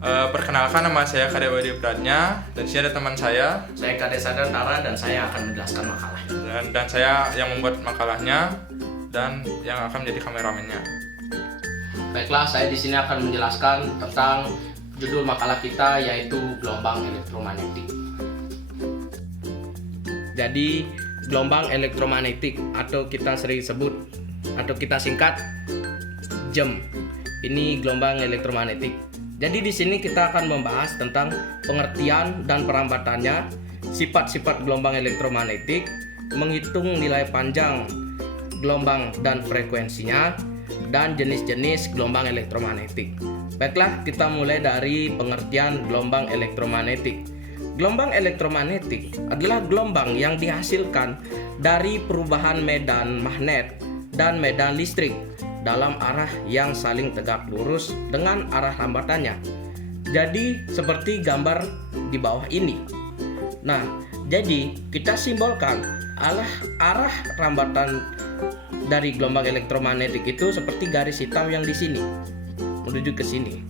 Perkenalkan, nama saya Kadek Wadi Pratnya, dan sini ada teman saya, Saya Sadar Tara, dan saya akan menjelaskan makalah. dan saya yang membuat makalahnya dan yang akan menjadi kameramennya. Baiklah, saya di sini akan menjelaskan tentang judul makalah kita, yaitu gelombang elektromagnetik. Jadi, gelombang elektromagnetik atau kita sering sebut atau kita singkat GEM. Ini gelombang elektromagnetik. Jadi di sini kita akan membahas tentang pengertian dan perambatannya, sifat-sifat gelombang elektromagnetik, menghitung nilai panjang gelombang dan frekuensinya, dan jenis-jenis gelombang elektromagnetik. Baiklah, kita mulai dari pengertian gelombang elektromagnetik. Gelombang elektromagnetik adalah gelombang yang dihasilkan dari perubahan medan magnet dan medan listrik dalam arah yang saling tegak lurus dengan arah rambatannya. Jadi seperti gambar di bawah ini. Nah, jadi kita simbolkan arah rambatan dari gelombang elektromagnetik itu seperti garis hitam yang di sini menuju ke sini.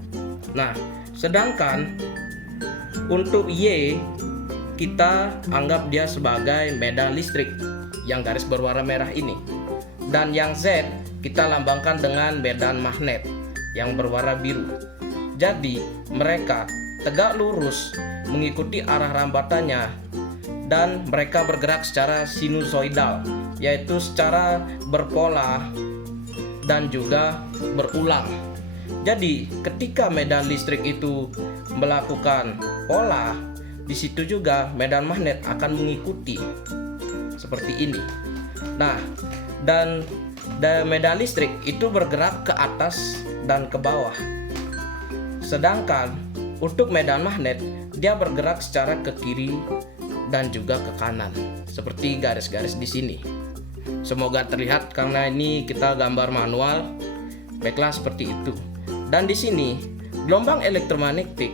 Nah, sedangkan untuk Y kita anggap dia sebagai medan listrik yang garis berwarna merah ini. Dan yang Z kita lambangkan dengan medan magnet yang berwarna biru. Jadi mereka tegak lurus mengikuti arah rambatannya dan mereka bergerak secara sinusoidal, yaitu secara berpola dan juga berulang. Jadi ketika medan listrik itu melakukan pola, di situ juga medan magnet akan mengikuti seperti ini. Nah, dan medan listrik itu bergerak ke atas dan ke bawah. Sedangkan untuk medan magnet dia bergerak secara ke kiri dan juga ke kanan, seperti garis-garis di sini. Semoga terlihat karena ini kita gambar manual. Baiklah, seperti itu. Dan di sini gelombang elektromagnetik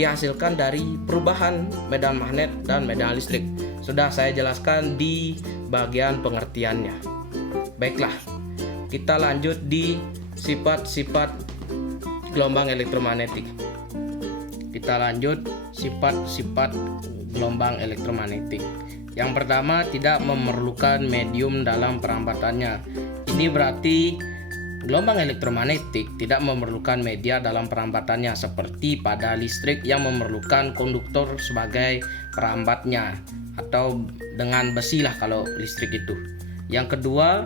dihasilkan dari perubahan medan magnet dan medan listrik. Sudah saya jelaskan di bagian pengertiannya. Baiklah, kita lanjut di sifat-sifat gelombang elektromagnetik. Kita lanjut sifat-sifat gelombang elektromagnetik. Yang pertama, tidak memerlukan medium dalam perambatannya. Ini berarti gelombang elektromagnetik tidak memerlukan media dalam perambatannya seperti pada listrik yang memerlukan konduktor sebagai perambatnya, atau dengan besi lah kalau listrik itu. Yang kedua,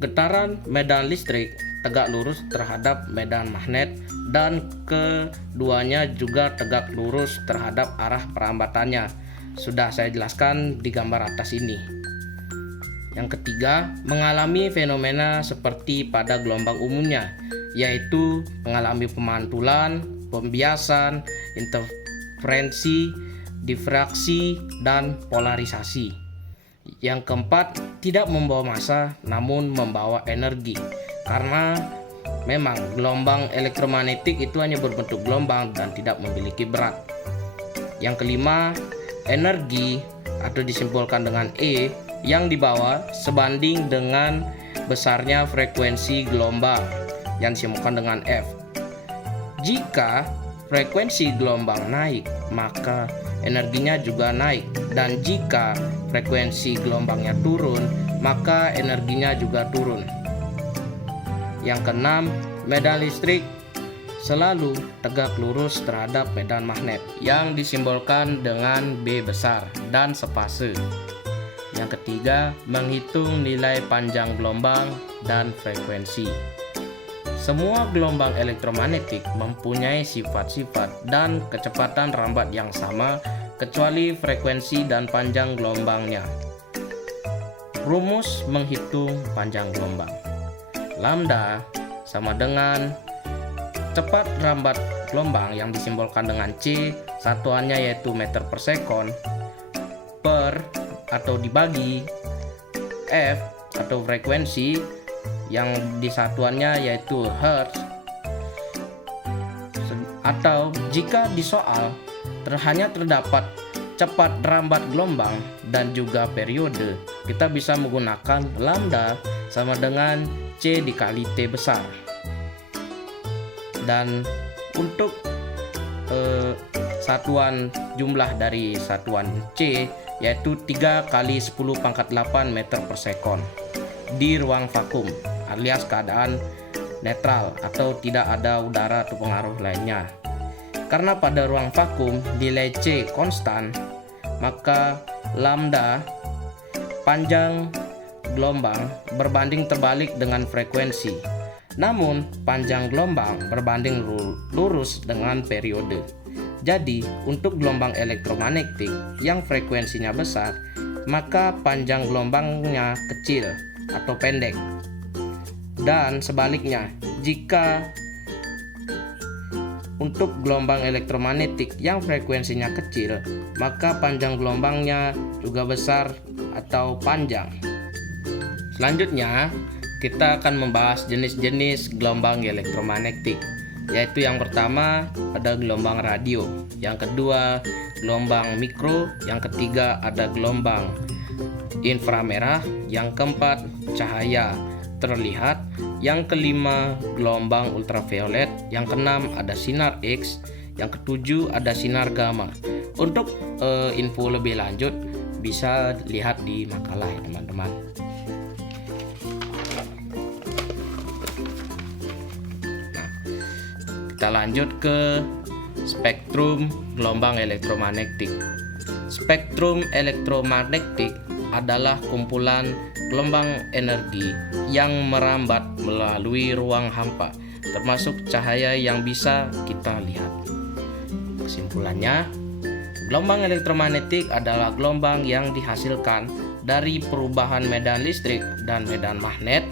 getaran medan listrik tegak lurus terhadap medan magnet dan keduanya juga tegak lurus terhadap arah perambatannya. Sudah saya jelaskan di gambar atas ini. Yang ketiga, mengalami fenomena seperti pada gelombang umumnya, yaitu mengalami pemantulan, pembiasan, interferensi, difraksi, dan polarisasi. Yang keempat, tidak membawa massa namun membawa energi, karena memang gelombang elektromagnetik itu hanya berbentuk gelombang dan tidak memiliki berat. Yang kelima, energi atau disimbolkan dengan E yang dibawa sebanding dengan besarnya frekuensi gelombang yang disimbolkan dengan F. Jika frekuensi gelombang naik, maka energinya juga naik, dan jika frekuensi gelombangnya turun, maka energinya juga turun. Yang keenam, medan listrik selalu tegak lurus terhadap medan magnet yang disimbolkan dengan B besar dan sepase. Yang ketiga, menghitung nilai panjang gelombang dan frekuensi. Semua gelombang elektromagnetik mempunyai sifat-sifat dan kecepatan rambat yang sama kecuali frekuensi dan panjang gelombangnya. Rumus menghitung panjang gelombang. Lambda sama dengan cepat rambat gelombang yang disimbolkan dengan C, satuannya yaitu meter per sekon, per atau dibagi F atau frekuensi yang disatuannya yaitu hertz. Atau jika di soal hanya terdapat cepat rambat gelombang dan juga periode, kita bisa menggunakan lambda sama dengan C dikali T besar. Dan untuk satuan jumlah dari satuan C, yaitu 3 kali 10 pangkat 8 meter per sekon di ruang vakum alias keadaan netral atau tidak ada udara atau pengaruh lainnya. Karena pada ruang vakum nilai C konstan, maka lambda panjang gelombang berbanding terbalik dengan frekuensi. Namun panjang gelombang berbanding lurus dengan periode. Jadi untuk gelombang elektromagnetik yang frekuensinya besar, maka panjang gelombangnya kecil atau pendek. Dan sebaliknya, jika untuk gelombang elektromagnetik yang frekuensinya kecil, maka panjang gelombangnya juga besar atau panjang. Selanjutnya, kita akan membahas jenis-jenis gelombang elektromagnetik, yaitu yang pertama ada gelombang radio, yang kedua gelombang mikro, yang ketiga ada gelombang inframerah, yang keempat cahaya terlihat, yang kelima gelombang ultraviolet, yang keenam ada sinar X, yang ketujuh ada sinar gamma. Untuk info lebih lanjut bisa lihat di makalah ya teman-teman. Kita lanjut ke spektrum gelombang elektromagnetik. Spektrum elektromagnetik adalah kumpulan gelombang energi yang merambat melalui ruang hampa, termasuk cahaya yang bisa kita lihat. Kesimpulannya, gelombang elektromagnetik adalah gelombang yang dihasilkan dari perubahan medan listrik dan medan magnet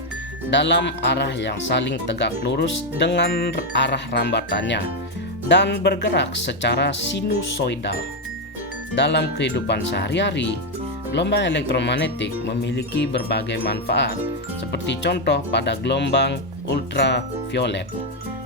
dalam arah yang saling tegak lurus dengan arah rambatannya dan bergerak secara sinusoidal. Dalam kehidupan sehari-hari, gelombang elektromagnetik memiliki berbagai manfaat, seperti contoh pada gelombang ultraviolet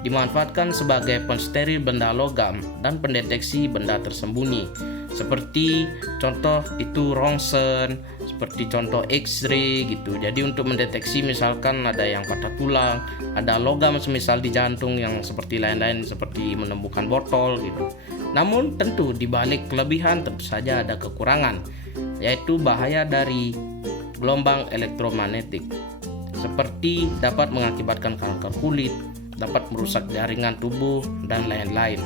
dimanfaatkan sebagai pensteril benda logam dan pendeteksi benda tersembunyi, seperti contoh itu rongsen, seperti contoh X-ray gitu. Jadi untuk mendeteksi misalkan ada yang patah tulang, ada logam semisal di jantung yang seperti lain-lain, seperti menemukan botol gitu. Namun tentu di balik kelebihan tentu saja ada kekurangan, yaitu bahaya dari gelombang elektromagnetik, seperti dapat mengakibatkan kanker kulit, dapat merusak jaringan tubuh, dan lain-lain.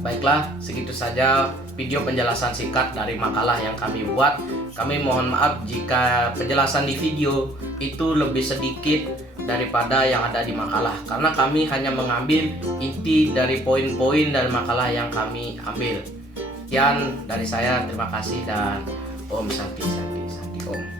Baiklah, segitu saja video penjelasan singkat dari makalah yang kami buat. Kami mohon maaf jika penjelasan di video itu lebih sedikit daripada yang ada di makalah, karena kami hanya mengambil inti dari poin-poin dari makalah yang kami ambil. Sekian dari saya, terima kasih dan Om Santi Santi Santi Om.